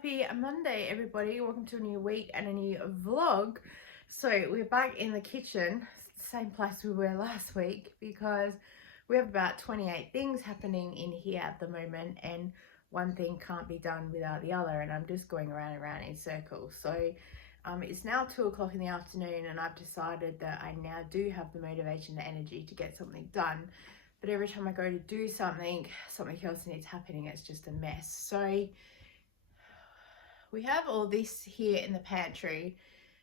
Happy Monday, everybody. Welcome to a new week and a new vlog. So we're back in the kitchen, same place we were last week, because we have about 28 things happening in here at the moment, and one thing can't be done without the other, and I'm just going around and around in circles. So it's now 2 o'clock in the afternoon, and I've decided that I now do have the motivation, the energy to get something done. But every time I go to do something else needs happening. It's just a mess. So we have all this here in the pantry,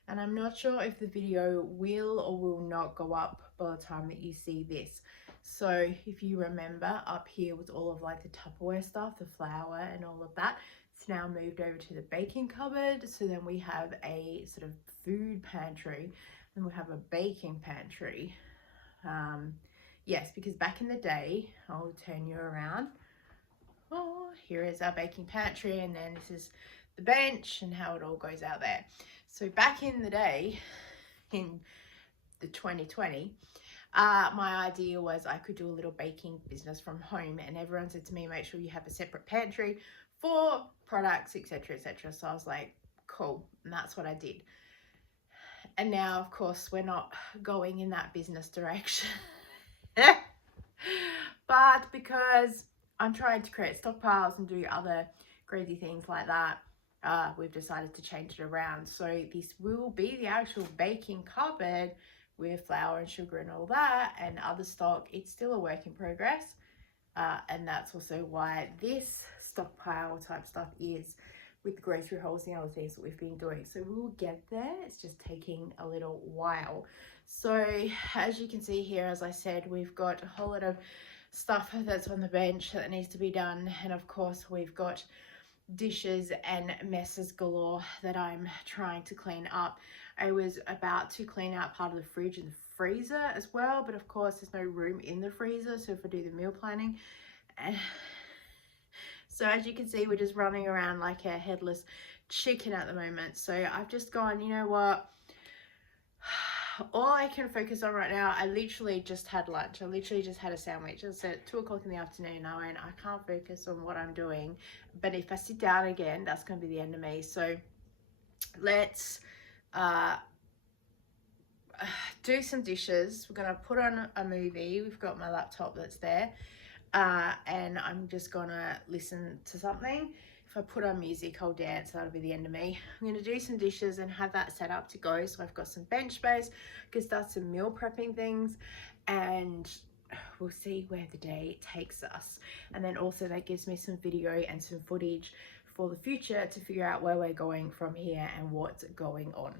and I'm not sure if the video will or will not go up by the time that you see this. So if you remember, up here was all of like the Tupperware stuff, the flour and all of that. It's now moved over to the baking cupboard. So then we have a sort of food pantry, and we have a baking pantry. Yes, because back in the day, I'll turn you around. Oh, here is our baking pantry, and then this is the bench and how it all goes out there. So back in the day, in the 2020, my idea was I could do a little baking business from home, and everyone said to me, make sure you have a separate pantry for products, etc, etc. So I was like, cool, and that's what I did. And now, of course, we're not going in that business direction. But because I'm trying to create stockpiles and do other crazy things like that, we've decided to change it around. So this will be the actual baking cupboard with flour and sugar and all that and other stock. It's still a work in progress, and that's also why this stockpile type stuff is with the grocery hauls and other things that we've been doing. So we will get there. It's just taking a little while. So as you can see here, as I said, we've got a whole lot of stuff that's on the bench that needs to be done, and of course we've got dishes and messes galore that I'm trying to clean up. I was about to clean out part of the fridge and the freezer as well, but of course there's no room in the freezer, so if I do the meal planning, so as you can see, we're just running around like a headless chicken at the moment. So I've just gone, you know what, all I can focus on right now, I literally just had lunch. I literally just had a sandwich. It's at 2 o'clock in the afternoon. I went, I can't focus on what I'm doing. But if I sit down again, that's going to be the end of me. So let's do some dishes. We're going to put on a movie. We've got my laptop that's there. And I'm just going to listen to something. If I put on music, I'll dance. That'll be the end of me. I'm going to do some dishes and have that set up to go. So I've got some bench space. I can start some meal prepping things, and we'll see where the day takes us. And then also that gives me some video and some footage for the future to figure out where we're going from here and what's going on.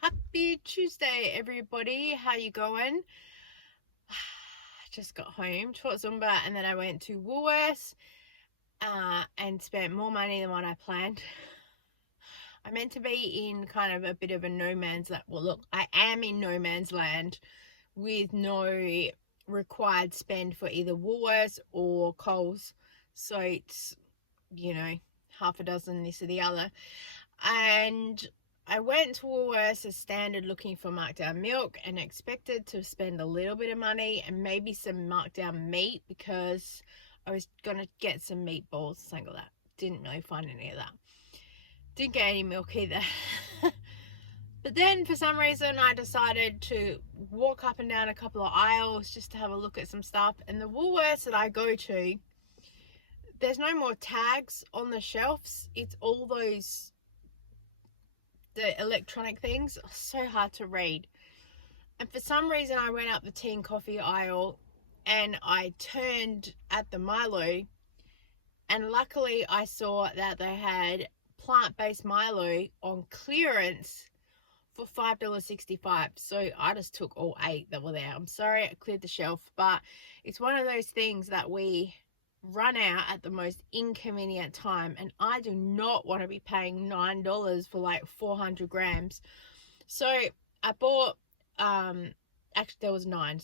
Happy Tuesday, everybody. How you going? Just got home, taught Zumba, and then I went to Woolworths and spent more money than what I planned. I meant to be in kind of a bit of a no man's land. Well, look, I am in no man's land with no required spend for either Woolworths or Coles. So it's, you know, half a dozen this or the other. And I went to Woolworths as standard looking for markdown milk and expected to spend a little bit of money and maybe some markdown meat, because I was going to get some meatballs, something like that. didn't really find any of that. Didn't get any milk either. But then for some reason I decided to walk up and down a couple of aisles just to have a look at some stuff. And the Woolworths that I go to, there's no more tags on the shelves. It's all those, the electronic things, so hard to read. And for some reason I went up the tea and coffee aisle and I turned at the Milo, and luckily I saw that they had plant-based Milo on clearance for $5.65. So I just took all 8 that were there. I'm sorry I cleared the shelf, but it's one of those things that we run out at the most inconvenient time, and I do not want to be paying $9 for like 400 grams. So I bought actually there was 9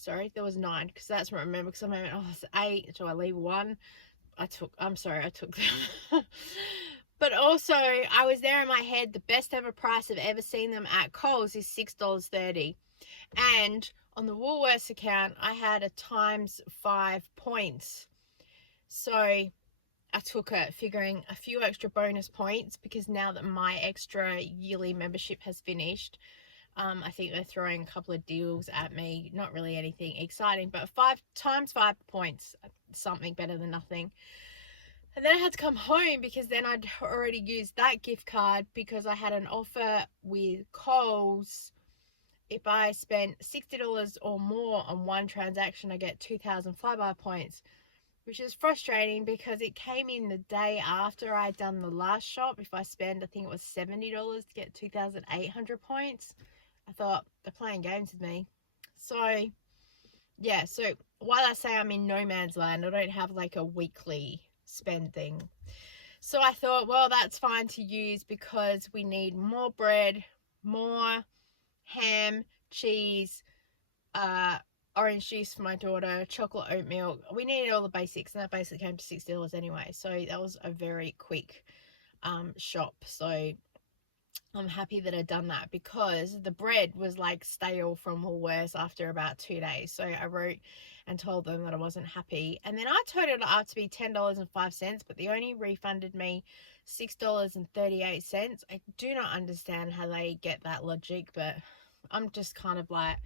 because that's what I remember, because I remember, oh, it's 8, so I leave 1. I took them. But also I was there in my head, the best ever price I've ever seen them at Coles is $6.30, and on the Woolworths account I had a ×5 points. So I took it, figuring a few extra bonus points, because now that my extra yearly membership has finished, I think they're throwing a couple of deals at me. Not really anything exciting, but 5 points, something better than nothing. And then I had to come home because then I'd already used that gift card, because I had an offer with Coles. If I spent $60 or more on one transaction, I get 2,000 Flybuy points, which is frustrating because it came in the day after I'd done the last shop. If I spend, I think it was $70 to get 2,800 points, I thought they're playing games with me. So yeah, so while I say I'm in no man's land, I don't have like a weekly spend thing. So I thought, well, that's fine to use, because we need more bread, more ham, cheese, orange juice for my daughter, chocolate oat milk. We needed all the basics, and that basically came to $6 anyway. So that was a very quick shop. So I'm happy that I'd done that, because the bread was like stale from Woolworths after about 2 days. So I wrote and told them that I wasn't happy, and then I totaled it up to be $10.05, but they only refunded me $6.38. I do not understand how they get that logic, but I'm just kind of like,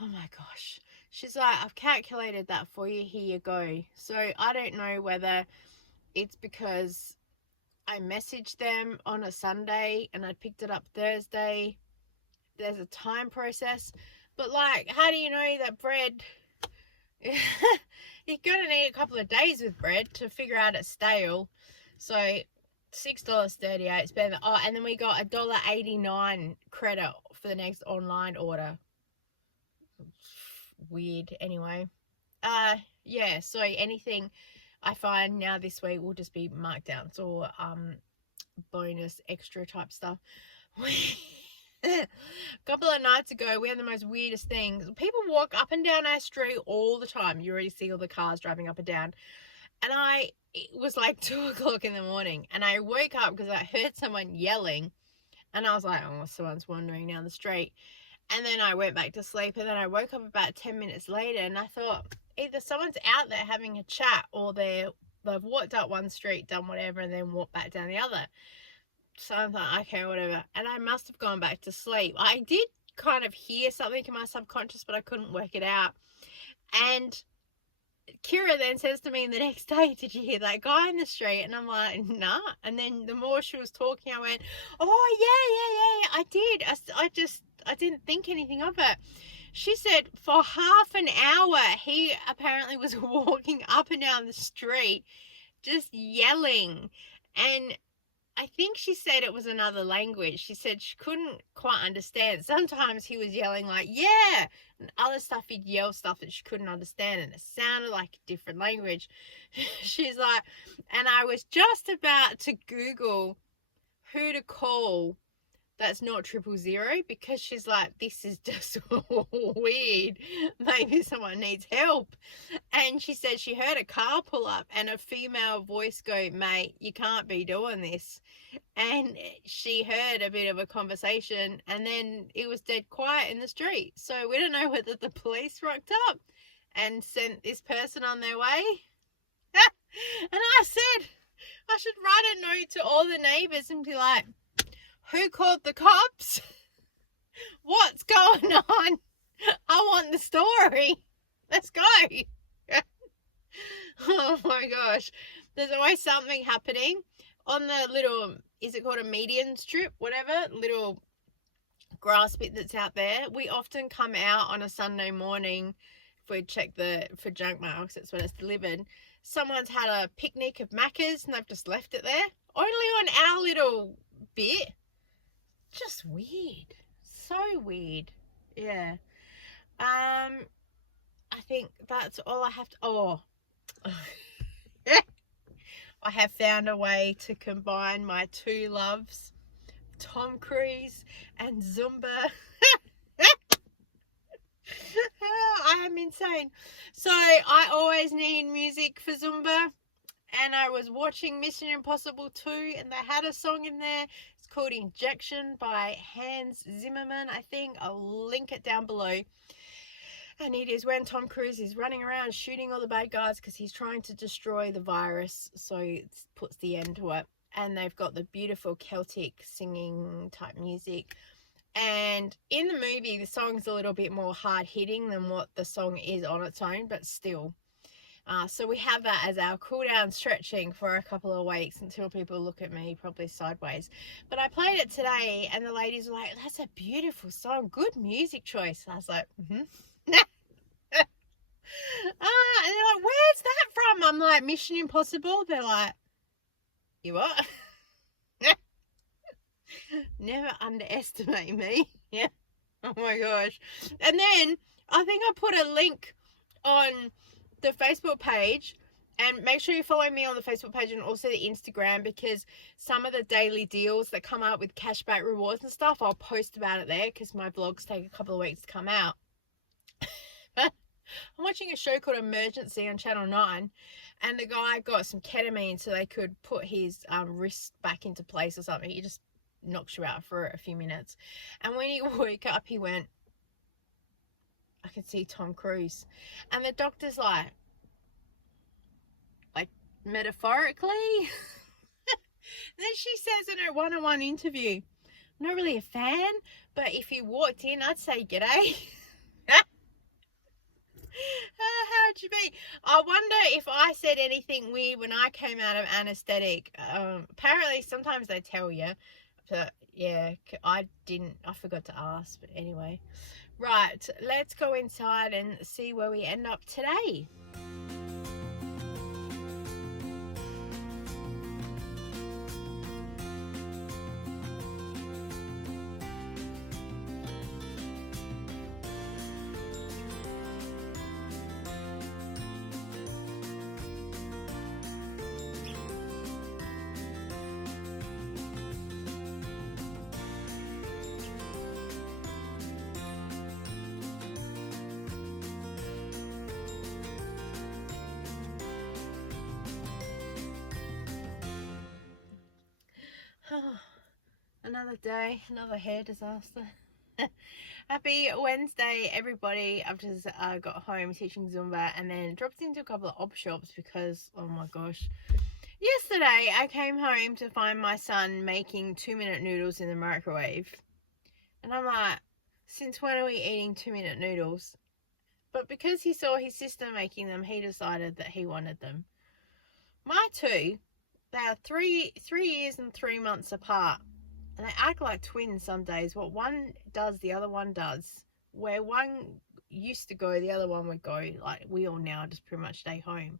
oh my gosh. She's like, I've calculated that for you, here you go. So I don't know whether it's because I messaged them on a Sunday and I picked it up Thursday. There's a time process, but like, how do you know that bread you're gonna need a couple of days with bread to figure out it's stale? So $6.38 spend. Oh, and then we got $1.89 credit for the next online order. Weird. Anyway, yeah, so anything I find now this week will just be markdowns or bonus extra type stuff. A couple of nights ago, we had the most weirdest things. People walk up and down our street all the time. You already see all the cars driving up and down. And it was like 2 o'clock in the morning, and I woke up because I heard someone yelling, and I was like, oh, someone's wandering down the street. And then I went back to sleep, and then I woke up about 10 minutes later, and I thought either someone's out there having a chat, or they've walked up one street, done whatever, and then walked back down the other. So I thought, okay, whatever. And I must have gone back to sleep. I did kind of hear something in my subconscious, but I couldn't work it out. And Kira then says to me the next day, did you hear that guy in the street? And I'm like, nah. And then the more she was talking, I went, oh yeah, I did. I didn't think anything of it. She said for half an hour, he apparently was walking up and down the street just yelling. And I think she said it was another language. She said she couldn't quite understand. Sometimes he was yelling like, yeah, and other stuff he'd yell stuff that she couldn't understand, and it sounded like a different language. She's like, and I was just about to Google who to call that's not 000, because she's like, this is just weird. Maybe someone needs help. And she said she heard a car pull up and a female voice go, mate, you can't be doing this. And she heard a bit of a conversation, and then it was dead quiet in the street. So we don't know whether the police rocked up and sent this person on their way. And I said, should write a note to all the neighbours and be like, who called the cops? What's going on? I want the story. Let's go. Oh my gosh. There's always something happening on the little, is it called a median strip? Whatever, little grass bit that's out there. We often come out on a Sunday morning if we check for junk mail, because that's when it's delivered. Someone's had a picnic of Maccas and they've just left it there. Only on our little bit. Just weird. So weird. Yeah. I think that's all I have to... I have found a way to combine my two loves, Tom Cruise and Zumba. I am insane. So I always need music for Zumba, and I was watching Mission Impossible 2 and they had a song in there. It's called Injection by Hans Zimmerman, I think. I'll link it down below. And it is when Tom Cruise is running around shooting all the bad guys because he's trying to destroy the virus, so it puts the end to it. And they've got the beautiful Celtic singing type music. And in the movie, the song's a little bit more hard-hitting than what the song is on its own, but still. So we have that as our cool-down stretching for a couple of weeks until people look at me probably sideways. But I played it today, and the ladies were like, that's a beautiful song. Good music choice. I was like, and they're like, where's that from? I'm like, Mission Impossible. They're like, you what? Never underestimate me. Yeah. Oh my gosh. And then I think I put a link on the Facebook page, and make sure you follow me on the Facebook page and also the Instagram, because some of the daily deals that come up with cashback rewards and stuff, I'll post about it there because my vlogs take a couple of weeks to come out. I'm watching a show called Emergency on Channel 9, and the guy got some ketamine so they could put his wrist back into place or something. He just knocks you out for a few minutes. And when he woke up, he went, I can see Tom Cruise. And the doctor's like metaphorically? Then she says in her one-on-one interview, I'm not really a fan, but if he walked in, I'd say g'day. How'd you be? I wonder if I said anything weird when I came out of anesthetic. Apparently sometimes they tell you, but yeah, I forgot to ask. But anyway, right, let's go inside and see where we end up today. Another day, another hair disaster. Happy Wednesday, everybody. I've just got home teaching Zumba and then dropped into a couple of op shops because, oh my gosh, yesterday I came home to find my son making 2-minute noodles in the microwave. And I'm like, since when are we eating 2-minute noodles? But because he saw his sister making them, he decided that he wanted them. My two, they are 3 years and 3 months apart. And they act like twins some days. What one does, the other one does. Where one used to go, the other one would go. Like we all now just pretty much stay home.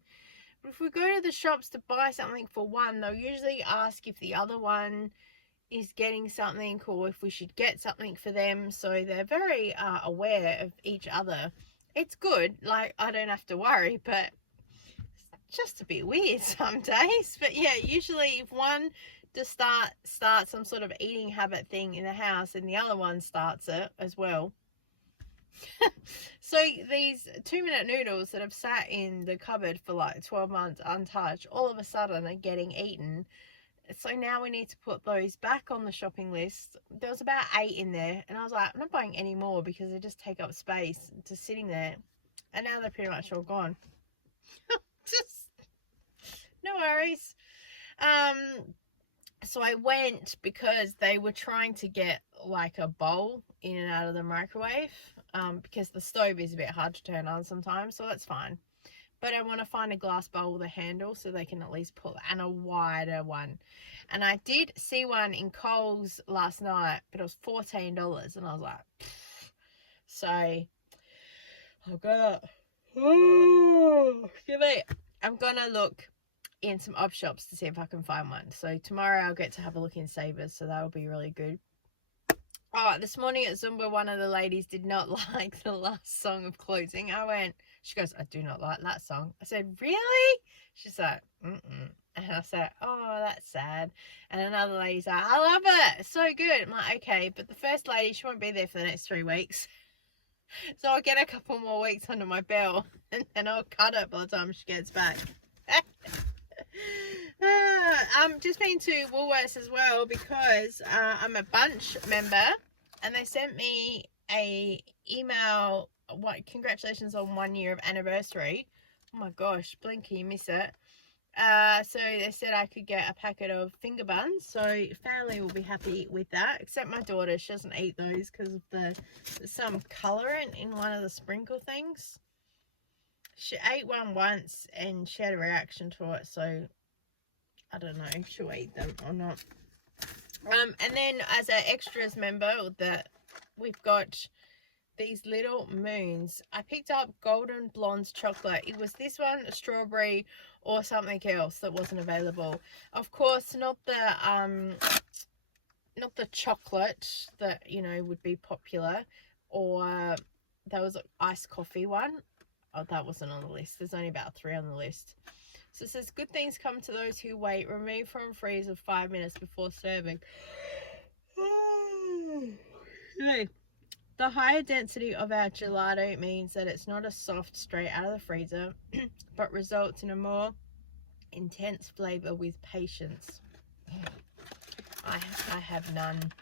But if we go to the shops to buy something for one, they'll usually ask if the other one is getting something or if we should get something for them. So they're very aware of each other. It's good. Like, I don't have to worry, but it's just a bit weird some days. But yeah, usually if one to start some sort of eating habit thing in the house and the other one starts it as well. So these 2-minute noodles that have sat in the cupboard for like 12 months untouched, all of a sudden are getting eaten. So now we need to put those back on the shopping list. There was about 8 in there and I was like, I'm not buying any more because they just take up space just sitting there. And now they're pretty much all gone. Just no worries. So I went because they were trying to get like a bowl in and out of the microwave, because the stove is a bit hard to turn on sometimes, so that's fine. But I want to find a glass bowl with a handle so they can at least put, and a wider one. And I did see one in Coles last night, but it was $14, and I was like, pfft. So I'm gonna, I'm gonna look in some op shops to see if I can find one. So tomorrow I'll get to have a look in Savers, so that'll be really good. Oh, this morning at Zumba, one of the ladies did not like the last song of Closing. She goes, I do not like that song. I said, really? She's like, mm-mm. And I said, oh, that's sad. And another lady's like, I love it. It's so good. I'm like, okay, but the first lady, she won't be there for the next 3 weeks. So I'll get a couple more weeks under my belt, and then I'll cut it by the time she gets back. Just been to Woolworths as well because I'm a bunch member, and they sent me a email. Congratulations on 1 year of anniversary. Oh my gosh, blink you miss it. So they said I could get a packet of finger buns, so family will be happy with that, except my daughter. She doesn't eat those because of there's some colorant in one of the sprinkle things. She ate one once and she had a reaction to it, so I don't know if she'll eat them or not. And then as an extras member, that we've got these little moons. I picked up Golden Blonde chocolate. It was this one, strawberry, or something else that wasn't available. Of course, not the chocolate that, you know, would be popular, or there was an iced coffee one. Oh, that wasn't on the list. There's only about 3 on the list. So it says, good things come to those who wait. Remove from freezer 5 minutes before serving. The higher density of our gelato means that it's not a soft straight out of the freezer, but results in a more intense flavor with patience. I have none.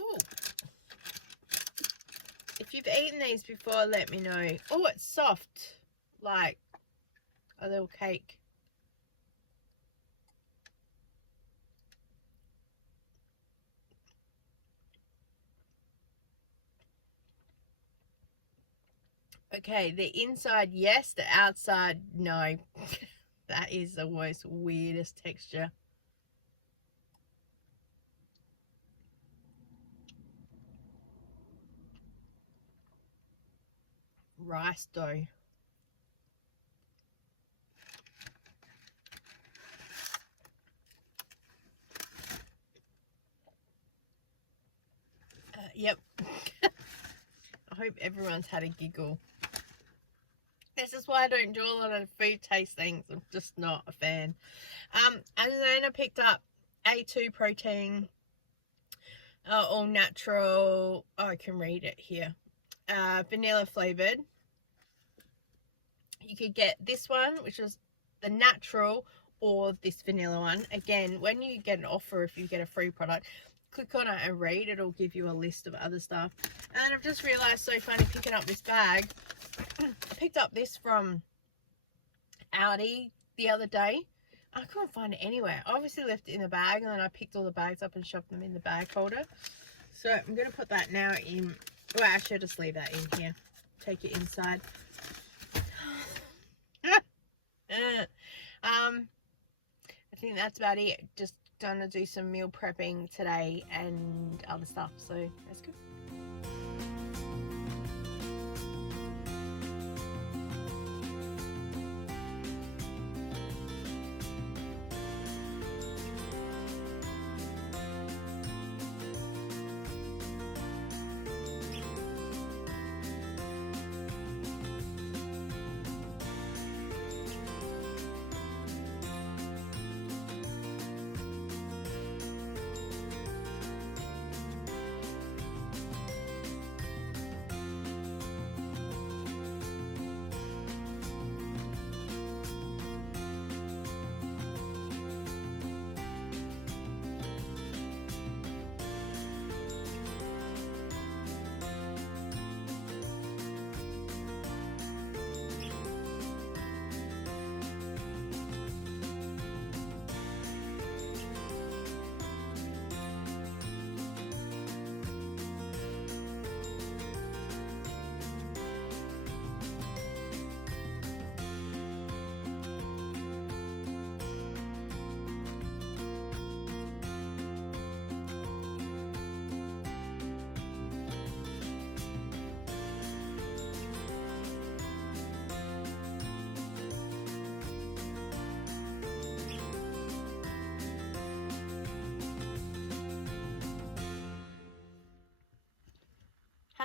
Ooh. If you've eaten these before, let me know. Oh, it's soft, like a little cake. Okay, the inside, yes. The outside, no. That is the most weirdest texture. Rice dough. Yep. I hope everyone's had a giggle. This is why I don't do a lot of food tastings. I'm just not a fan. And then I picked up A2 protein, all natural. Oh, I can read it here. Vanilla flavored. You could get this one, which is the natural, or this vanilla one. Again, when you get an offer, if you get a free product, click on it and read. It'll give you a list of other stuff. And I've just realized, so funny picking up this bag. I picked up this from Aldi the other day. I couldn't find it anywhere. I obviously left it in the bag, and then I picked all the bags up and shoved them in the bag holder. So I'm going to put that now in. Well, actually, I'll just leave that in here. Take it inside. I think that's about it. Just gonna do some meal prepping today and other stuff, so that's good.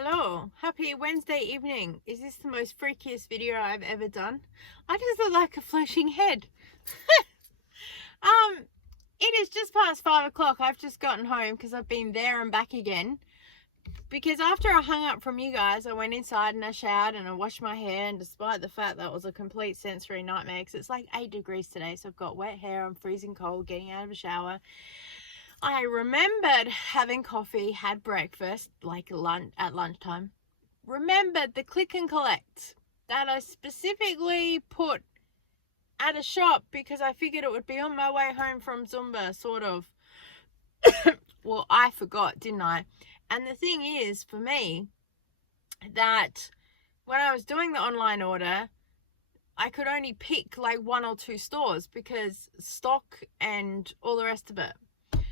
Hello, happy Wednesday evening. Is this the most freakiest video I've ever done? I just look like a flashing head. It is just past 5 o'clock. I've just gotten home because I've been there and back again. Because after I hung up from you guys, I went inside and I showered and I washed my hair, and despite the fact that was a complete sensory nightmare because it's like 8 degrees today, so I've got wet hair, I'm freezing cold, getting out of a shower. I remembered having coffee, had breakfast, like at lunchtime. Remembered the click and collect that I specifically put at a shop because I figured it would be on my way home from Zumba, sort of. Well, I forgot, didn't I? And the thing is, for me, that when I was doing the online order, I could only pick like 1 or 2 stores because stock and all the rest of it.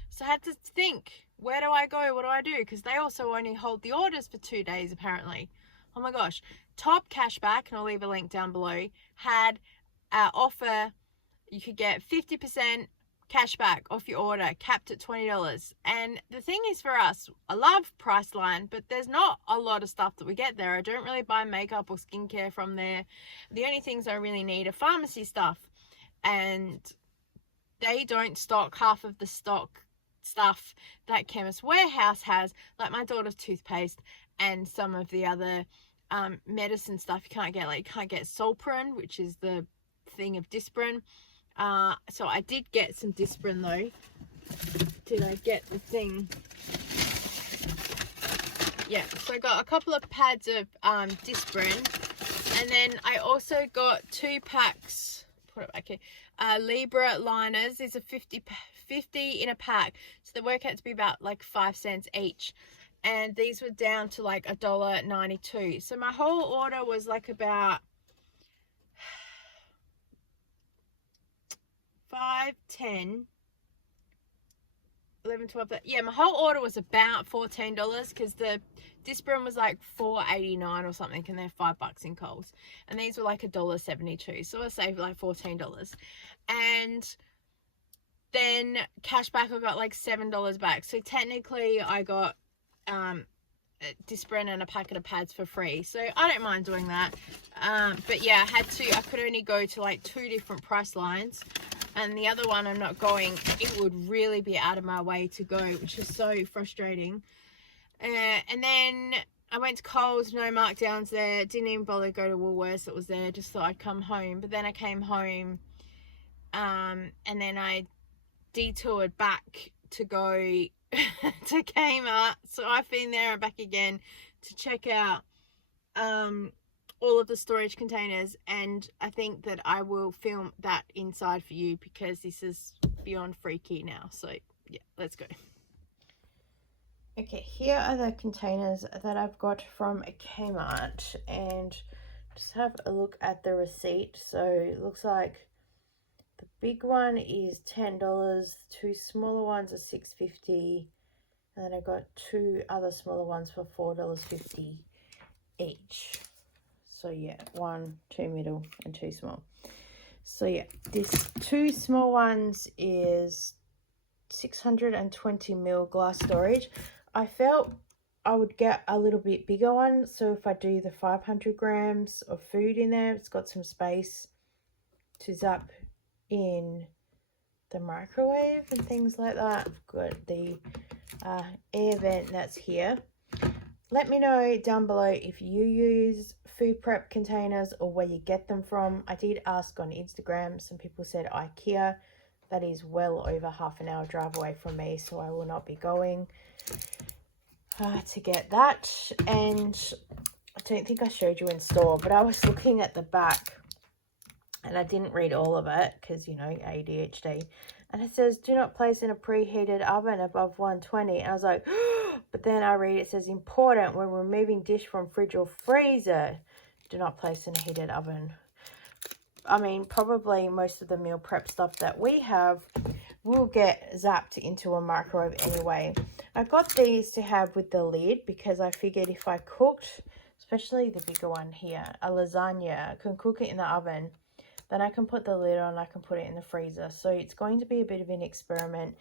So I had to think, where do I go? What do I do? Because they also only hold the orders for 2 days, apparently. Oh my gosh. Top Cashback, and I'll leave a link down below, had an offer. You could get 50% cashback off your order, capped at $20. And the thing is, for us, I love Priceline, but there's not a lot of stuff that we get there. I don't really buy makeup or skincare from there. The only things I really need are pharmacy stuff. And they don't stock half of the stuff that Chemist Warehouse has, like my daughter's toothpaste and some of the other medicine stuff you can't get. Like, you can't get Solprin, which is the thing of Disprin. So I did get some Disprin though. Did I get the thing? Yeah, so I got a couple of pads of Disprin, and then I also got 2 packs, put it back here, Libra liners. These are 50 in a pack, so they work out to be about like 5 cents each, and these were down to like $1.92. So my whole order was like about 5, 10, 11, 12, yeah, my whole order was about $14 because the Disprin was like $4.89 or something, and they're $5 in Coles, and these were like $1.72, so I saved like $14. And then cashback, I got like $7 back, so technically I got Disprin and a packet of pads for free, so I don't mind doing that. But yeah, I could only go to like 2 different price lines, and the other one I'm not going. It would really be out of my way to go, which is so frustrating. And then I went to Coles, no Markdowns there, didn't even bother to go to Woolworths, it was there, just thought I'd come home. But then I came home, and then I detoured back to go to Kmart, so I've been there and back again to check out all of the storage containers, and I think that I will film that inside for you because this is beyond freaky now. So yeah, let's go. Okay, here are the containers that I've got from Kmart, and just have a look at the receipt. So it looks like the big one is $10, 2 smaller ones are $6.50, and then I got 2 other smaller ones for $4.50 each. So yeah, 1, 2 middle and 2 small. So yeah, this 2 small ones is 620 ml glass storage. I felt I would get a little bit bigger one, so if I do the 500 grams of food in there, it's got some space to zap in the microwave and things like that. I've got the air vent that's here. Let me know down below if you use food prep containers or where you get them from. I did ask on Instagram. Some people said IKEA. That is well over half an hour drive away from me, so I will not be going to get that. And I don't think I showed you in store, but I was looking at the back and I didn't read all of it because, you know, ADHD. And it says, do not place in a preheated oven above 120. And I was like, but then I read it says, important when removing dish from fridge or freezer, do not place in a heated oven. I mean, probably most of the meal prep stuff that we have will get zapped into a microwave anyway. I got these to have with the lid because I figured if I cooked, especially the bigger one here, a lasagna, I can cook it in the oven. Then I can put the lid on, I can put it in the freezer. So it's going to be a bit of an experiment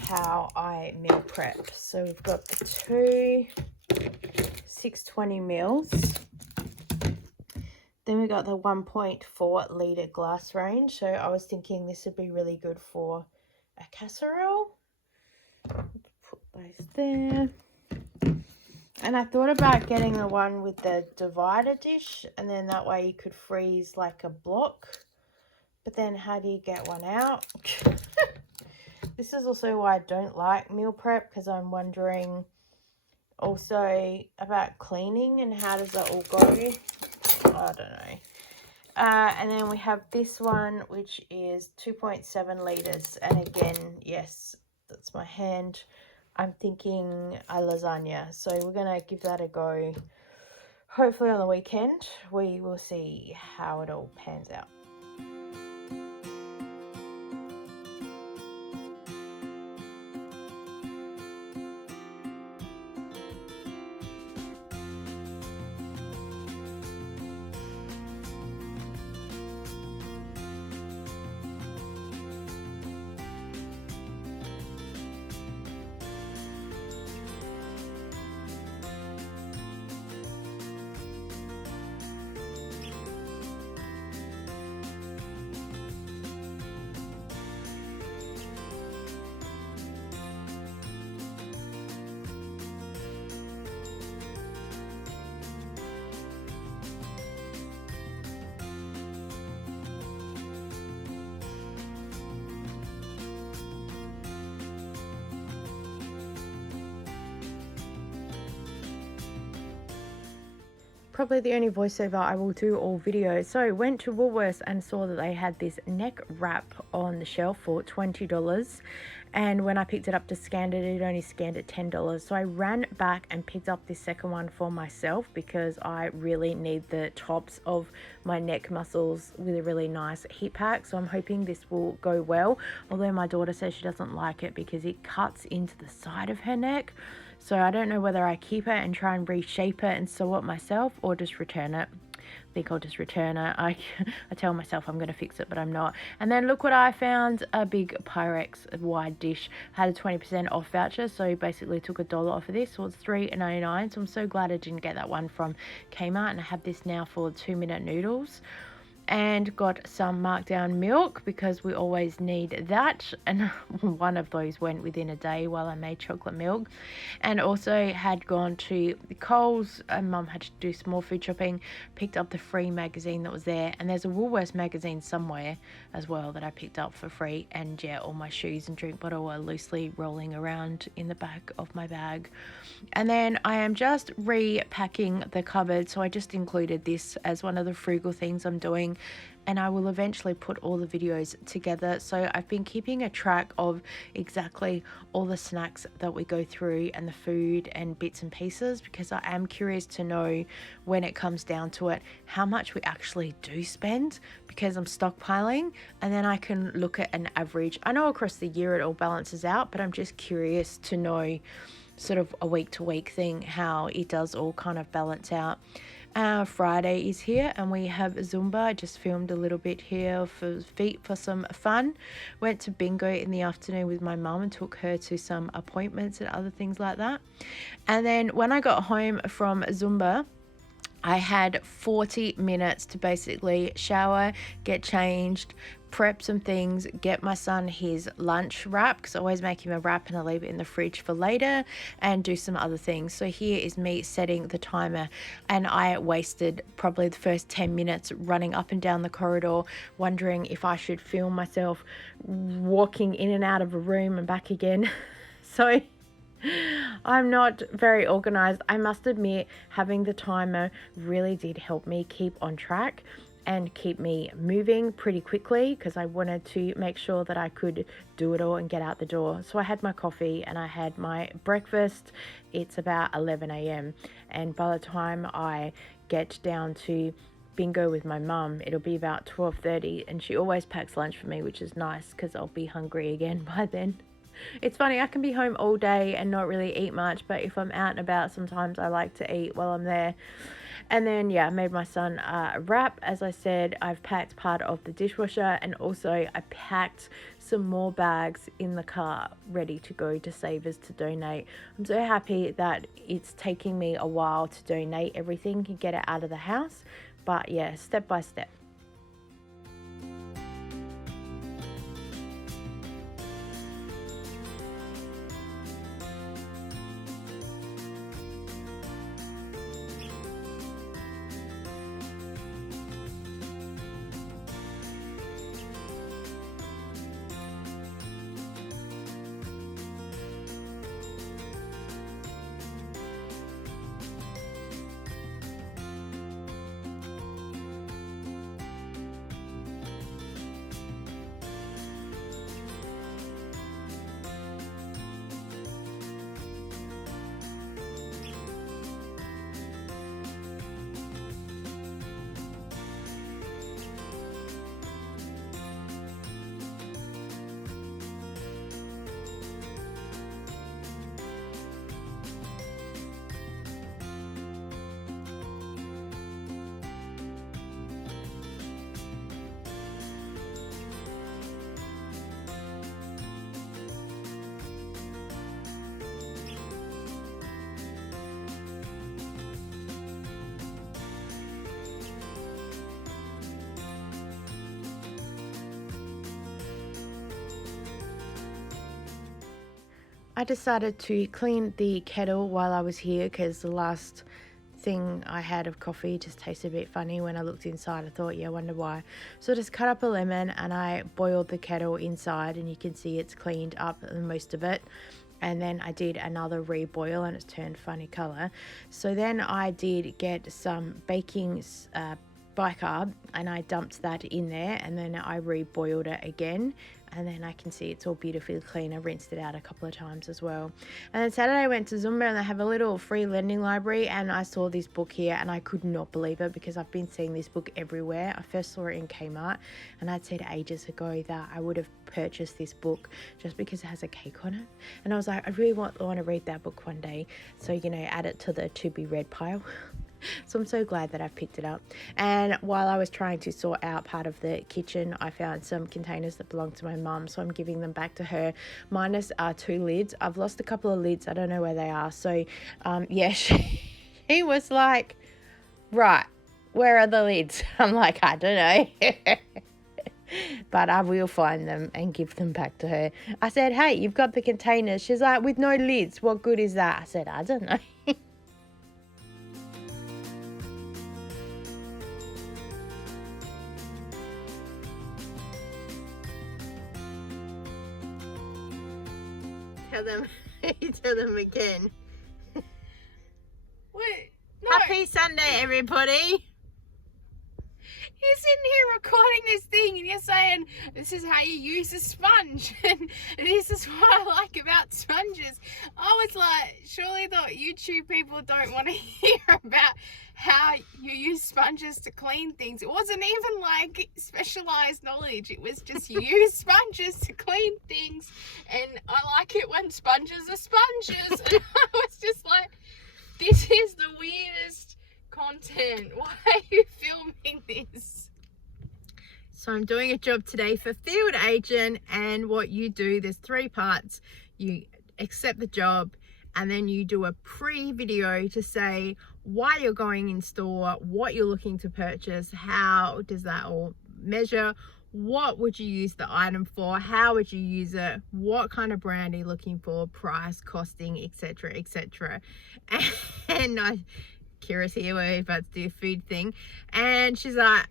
how I meal prep. So we've got the 2 620 mils. Then we got the 1.4 litre glass range. So I was thinking this would be really good for a casserole. Put those there. And I thought about getting the one with the divider dish, and then that way you could freeze like a block. But then how do you get one out? This is also why I don't like meal prep, because I'm wondering also about cleaning and how does that all go. I don't know. And then we have this one, which is 2.7 litres. And again, yes, that's my hand. I'm thinking a lasagna. So we're going to give that a go. Hopefully on the weekend. We will see how it all pans out. Probably the only voiceover I will do all videos. So went to Woolworths and saw that they had this neck wrap on the shelf for $20. And when I picked it up to scan it, it only scanned at $10. So I ran back and picked up this second one for myself because I really need the tops of my neck muscles with a really nice heat pack. So I'm hoping this will go well. Although my daughter says she doesn't like it because it cuts into the side of her neck. So I don't know whether I keep it and try and reshape it and sew it myself or just return it. I think I'll just return it. I tell myself I'm going to fix it, but I'm not. And then look what I found. A big Pyrex wide dish. Had a 20% off voucher. So basically took $1 off of this. So it's $3.99. So I'm so glad I didn't get that one from Kmart. And I have this now for 2-minute noodles. And got some Markdown milk because we always need that, and one of those went within a day while I made chocolate milk. And also had gone to Coles, and Mum had to do some more food shopping, picked up the free magazine that was there, and there's a Woolworths magazine somewhere as well that I picked up for free. And yeah, all my shoes and drink bottle are loosely rolling around in the back of my bag. And then I am just repacking the cupboard, so I just included this as one of the frugal things I'm doing, and I will eventually put all the videos together. So I've been keeping a track of exactly all the snacks that we go through and the food and bits and pieces, because I am curious to know when it comes down to it how much we actually do spend, because I'm stockpiling, and then I can look at an average. I know across the year it all balances out, but I'm just curious to know sort of a week to week thing how it does all kind of balance out. Friday is here and we have Zumba. I just filmed a little bit here for feet for some fun. Went to bingo in the afternoon with my mum and took her to some appointments and other things like that. And then when I got home from Zumba, I had 40 minutes to basically shower, get changed, prep some things, get my son his lunch wrap, because I always make him a wrap and I leave it in the fridge for later, and do some other things. So here is me setting the timer, and I wasted probably the first 10 minutes running up and down the corridor, wondering if I should film myself walking in and out of a room and back again. So I'm not very organized. I must admit, having the timer really did help me keep on track and keep me moving pretty quickly, because I wanted to make sure that I could do it all and get out the door. So I had my coffee and I had my breakfast. It's about 11 a.m. and by the time I get down to bingo with my mum, it'll be about 12:30, and she always packs lunch for me, which is nice because I'll be hungry again by then. It's funny, I can be home all day and not really eat much, but if I'm out and about, sometimes I like to eat while I'm there. And then, yeah, I made my son a wrap. As I said, I've packed part of the dishwasher, and also I packed some more bags in the car ready to go to Savers to donate. I'm so happy that it's taking me a while to donate everything and get it out of the house. But yeah, step by step. I decided to clean the kettle while I was here because the last thing I had of coffee just tasted a bit funny. When I looked inside, I thought, yeah, I wonder why. So I just cut up a lemon and I boiled the kettle inside, and you can see it's cleaned up most of it. And then I did another reboil and it's turned funny color. So then I did get some baking bicarb and I dumped that in there, and then I reboiled it again, and then I can see it's all beautifully clean. I rinsed it out a couple of times as well. And then Saturday I went to Zumba and they have a little free lending library, and I saw this book here and I could not believe it because I've been seeing this book everywhere. I first saw it in Kmart and I'd said ages ago that I would have purchased this book just because it has a cake on it, and I was like, I really want to read that book one day, so you know, add it to the to be read pile. So I'm so glad that I've picked it up. And while I was trying to sort out part of the kitchen, I found some containers that belong to my mum, so I'm giving them back to her, minus 2 lids. I've lost a couple of lids, I don't know where they are. So yeah, she was like, right, where are the lids? I'm like, I don't know. But I will find them and give them back to her. I said, hey, you've got the containers. She's like, with no lids, what good is that? I said, I don't know. Tell them again. Wait, no. Happy Sunday, everybody. You're sitting here recording this thing and you're saying this is how you use a sponge and this is what I like about sponges. I was like, surely the YouTube people don't want to hear about how you use sponges to clean things. It wasn't even like specialized knowledge. It was just use sponges to clean things, and I like it when sponges are sponges. And I was just like, this is the weirdest content. Why are you filming this? So I'm doing a job today for Field Agent, and what you do, there's 3 parts. You accept the job, and then you do a pre-video to say why you're going in store, what you're looking to purchase, how does that all measure, what would you use the item for, how would you use it, what kind of brand are you looking for, price, costing, etc, etc. And Kira's here, we're about to do a food thing, and she's like,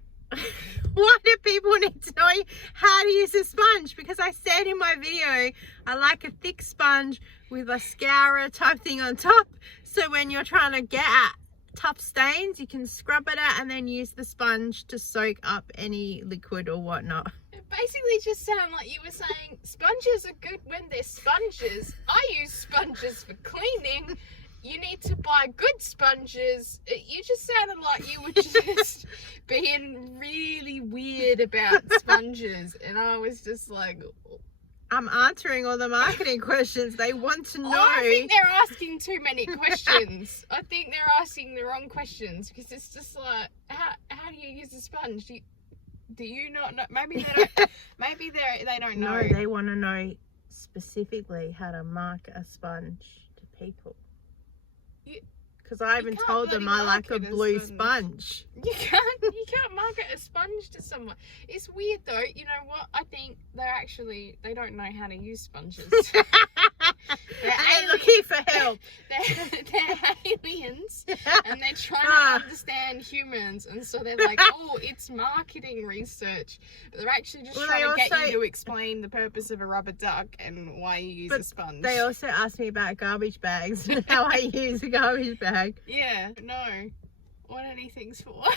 why do people need to know how to use a sponge? Because I said in my video, I like a thick sponge with a scourer type thing on top, so when you're trying to get at tough stains, you can scrub it out and then use the sponge to soak up any liquid or whatnot. It basically just sounded like you were saying sponges are good when they're sponges. I use sponges for cleaning. You need to buy good sponges. You just sounded like you were just being really weird about sponges, and I was just like, I'm answering all the marketing questions. They want to know. I think they're asking too many questions. I think they're asking the wrong questions because it's just like, how do you use a sponge? Do you not know? Maybe they don't. Maybe they don't know. No, they want to know specifically how to market a sponge to people. Because I even can't told them bloody I like a market a blue sponge. sponge. You can't market a sponge to someone. It's weird though. You know what? I think they don't know how to use sponges. Hey, looking for help. They're aliens and they're trying to understand humans, and so they're like, oh, it's marketing research, but they're actually just trying to get you to explain the purpose of a rubber duck and why you use a sponge. They also asked me about garbage bags and how I use a garbage bag. Yeah, no. What anything's for. Oh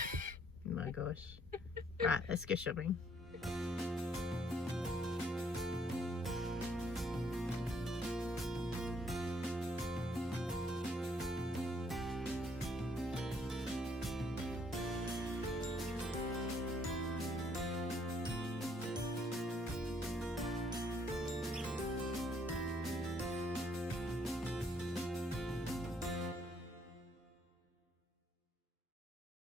my gosh. Right, let's go shopping.